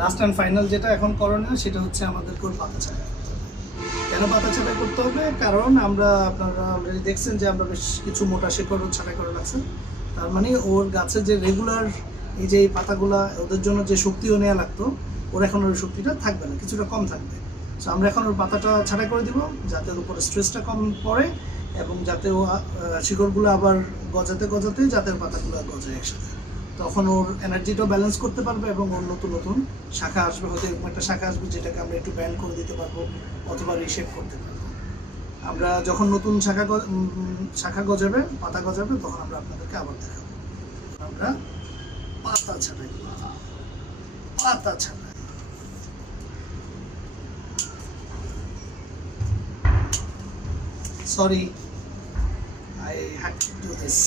Last and final যেটা এখন করণীয় সেটা হচ্ছে আমাদেরকে ওর পাতা ছাড়াই করতে হবে। কেন পাতা ছাড়াই করতে হবে? কারণ আপনারা অলরেডি দেখছেন যে আমরা বেশ কিছু মোটা শিকড় ছাঁটাই করে রাখছি। তার মানে ওর গাছে যে রেগুলার এই যে এই পাতাগুলা ওদের জন্য যে শক্তিও নেওয়া লাগতো, ওর এখন ওর শক্তিটা থাকবে না, কিছুটা কম থাকবে। সো আমরা এখন ওর পাতাটা ছাঁটাই করে দিব যাতে ওর উপরে স্ট্রেসটা কম পড়ে এবং যাতে ও শিকড়গুলো আবার গজাতে গজাতে যাতে ওর পাতাগুলো গজায় একসাথে। তখন ওর এনার্জিটাও ব্যালেন্স করতে পারবে এবং ওর নতুন নতুন শাখা আসবে, হয়তো এরকম একটা শাখা আসবে যেটাকে আমরা একটু ব্যান্ড করে দিতে পারবো অথবা রিশেপ করতে পারবো। আমরা যখন নতুন শাখা গজাবে, পাতা গজাবে, তখন আমরা আপনাদেরকে আবার দেখাবো। আমরা পাতা ছাঁটাই করব, পাতা ছাঁটাই। Sorry, I had to do this.